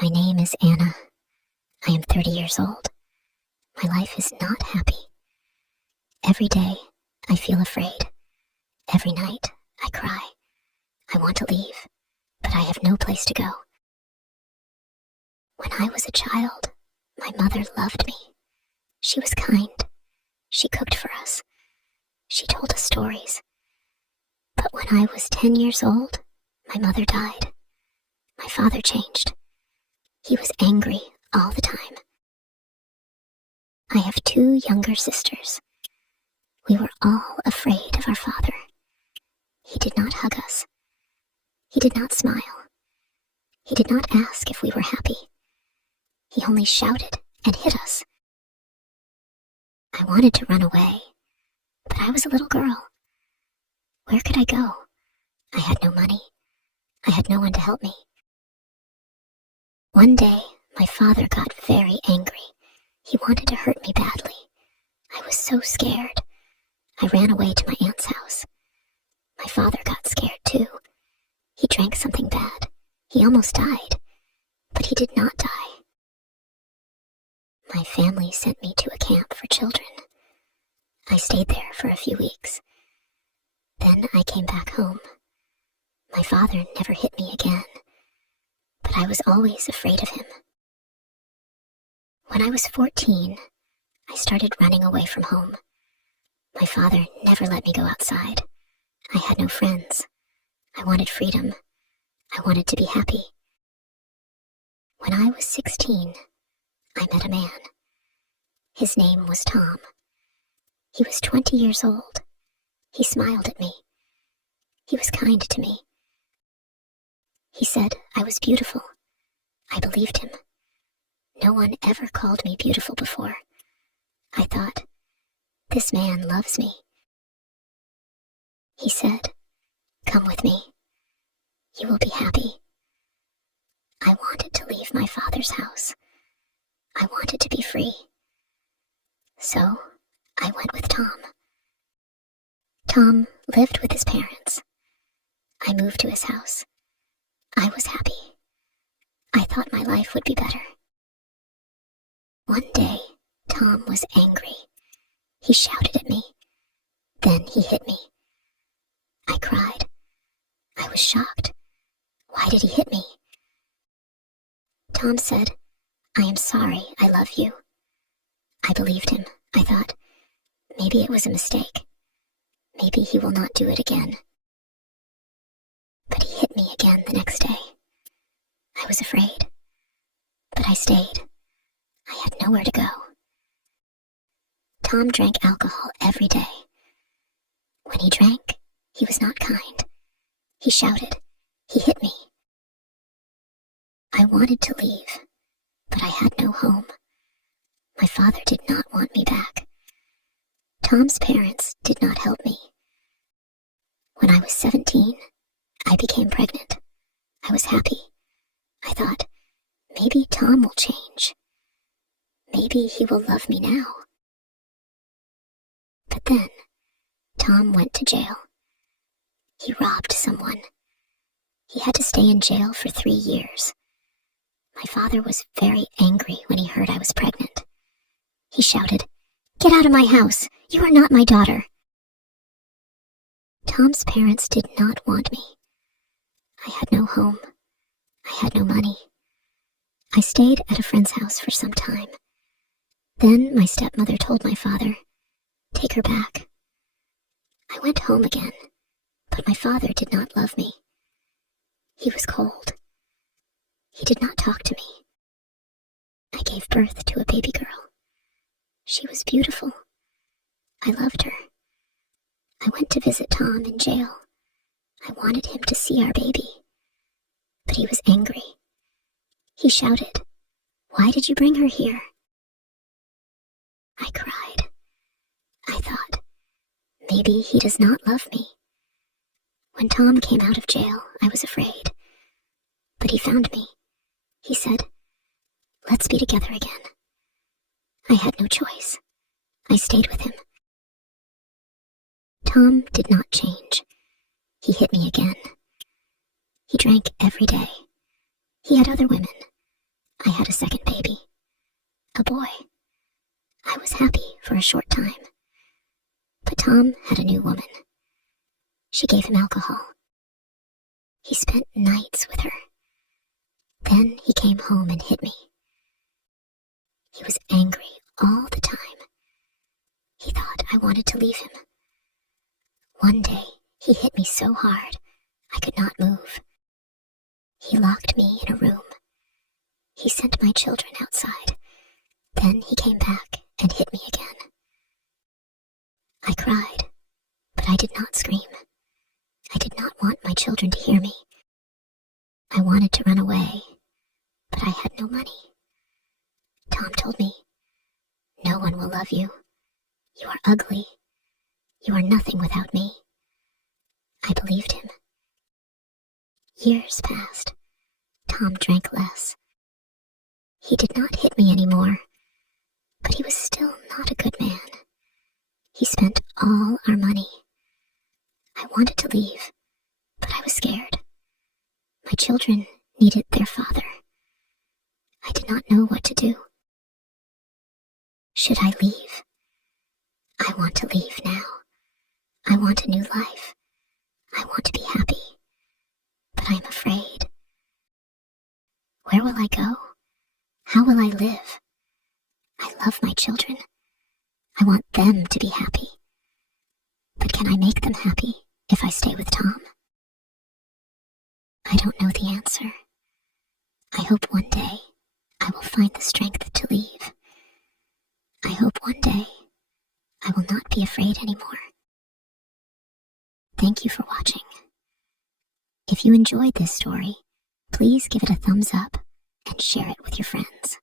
My name is Anna. I am 30 years old. My life is not happy. Every day, I feel afraid. Every night, I cry. I want to leave, but I have no place to go. When I was a child, my mother loved me. She was kind. She cooked for us. She told us stories. But when I was 10 years old, my mother died. My father changed. He was angry all the time. I have 2 younger sisters. We were all afraid of our father. He did not hug us. He did not smile. He did not ask if we were happy. He only shouted and hit us. I wanted to run away, but I was a little girl. Where could I go? I had no money. I had no one to help me. One day, my father got very angry. He wanted to hurt me badly. I was so scared. I ran away to my aunt's house. My father got scared too. He drank something bad. He almost died, but he did not die. My family sent me to a camp for children. I stayed there for a few weeks. Then I came back home. My father never hit me again, but I was always afraid of him. When I was 14, I started running away from home. My father never let me go outside. I had no friends. I wanted freedom. I wanted to be happy. When I was 16, I met a man. His name was Tom. He was 20 years old. He smiled at me. He was kind to me. He said I was beautiful. I believed him. No one ever called me beautiful before. I thought, this man loves me. He said, come with me. You will be happy. I wanted to leave my father's house. I wanted to be free. So, I went with Tom. Tom lived with his parents. I moved to his house. I was happy. I thought my life would be better. One day, Tom was angry. He shouted at me. Then he hit me. I cried. I was shocked. Why did he hit me? Tom said, I am sorry, I love you. I believed him. I thought, maybe it was a mistake. Maybe he will not do it again. But he hit me again the next day. I was afraid. But I stayed. I had nowhere to go. Tom drank alcohol every day. When he drank, he was not kind. He shouted. He hit me. I wanted to leave, but I had no home. My father did not want me back. Tom's parents did not help me. When I was 17, I became pregnant. I was happy. I thought, maybe Tom will change. Maybe he will love me now. But then, Tom went to jail. He robbed someone. He had to stay in jail for 3 years. My father was very angry when he heard I was pregnant. He shouted, get out of my house! You are not my daughter! Tom's parents did not want me. I had no home. I had no money. I stayed at a friend's house for some time. Then my stepmother told my father, take her back. I went home again, but my father did not love me. He was cold. He did not talk to me. I gave birth to a baby girl. She was beautiful. I loved her. I went to visit Tom in jail. I wanted him to see our baby. But he was angry. He shouted, why did you bring her here? I cried. I thought, maybe he does not love me. When Tom came out of jail, I was afraid. But he found me. He said, let's be together again. I had no choice. I stayed with him. Tom did not change. He hit me again. He drank every day. He had other women. I had a second baby, a boy. I was happy for a short time. But Tom had a new woman. She gave him alcohol. He spent nights with her. Then he came home and hit me. He was angry all the time. He thought I wanted to leave him. One day, he hit me so hard, I could not move. He locked me in a room. He sent my children outside. Then he came back and hit me again. I cried, but I did not scream. I did not want my children to hear me. I wanted to run away, but I had no money. Tom told me, "No one will love you. You are ugly. You are nothing without me." I believed him. Years passed. Tom drank less. He did not hit me anymore, but he was still not a good man. He spent all our money. I wanted to leave, but I was scared. My children needed their father. I did not know what to do. Should I leave? I want to leave now. I want a new life. I want to be happy. But I'm afraid. Where will I go? How will I live? I love my children. I want them to be happy. But can I make them happy if I stay with Tom? I don't know the answer. I hope one day I will find the strength to leave. I hope one day I will not be afraid anymore. Thank you for watching. If you enjoyed this story, please give it a thumbs up and share it with your friends.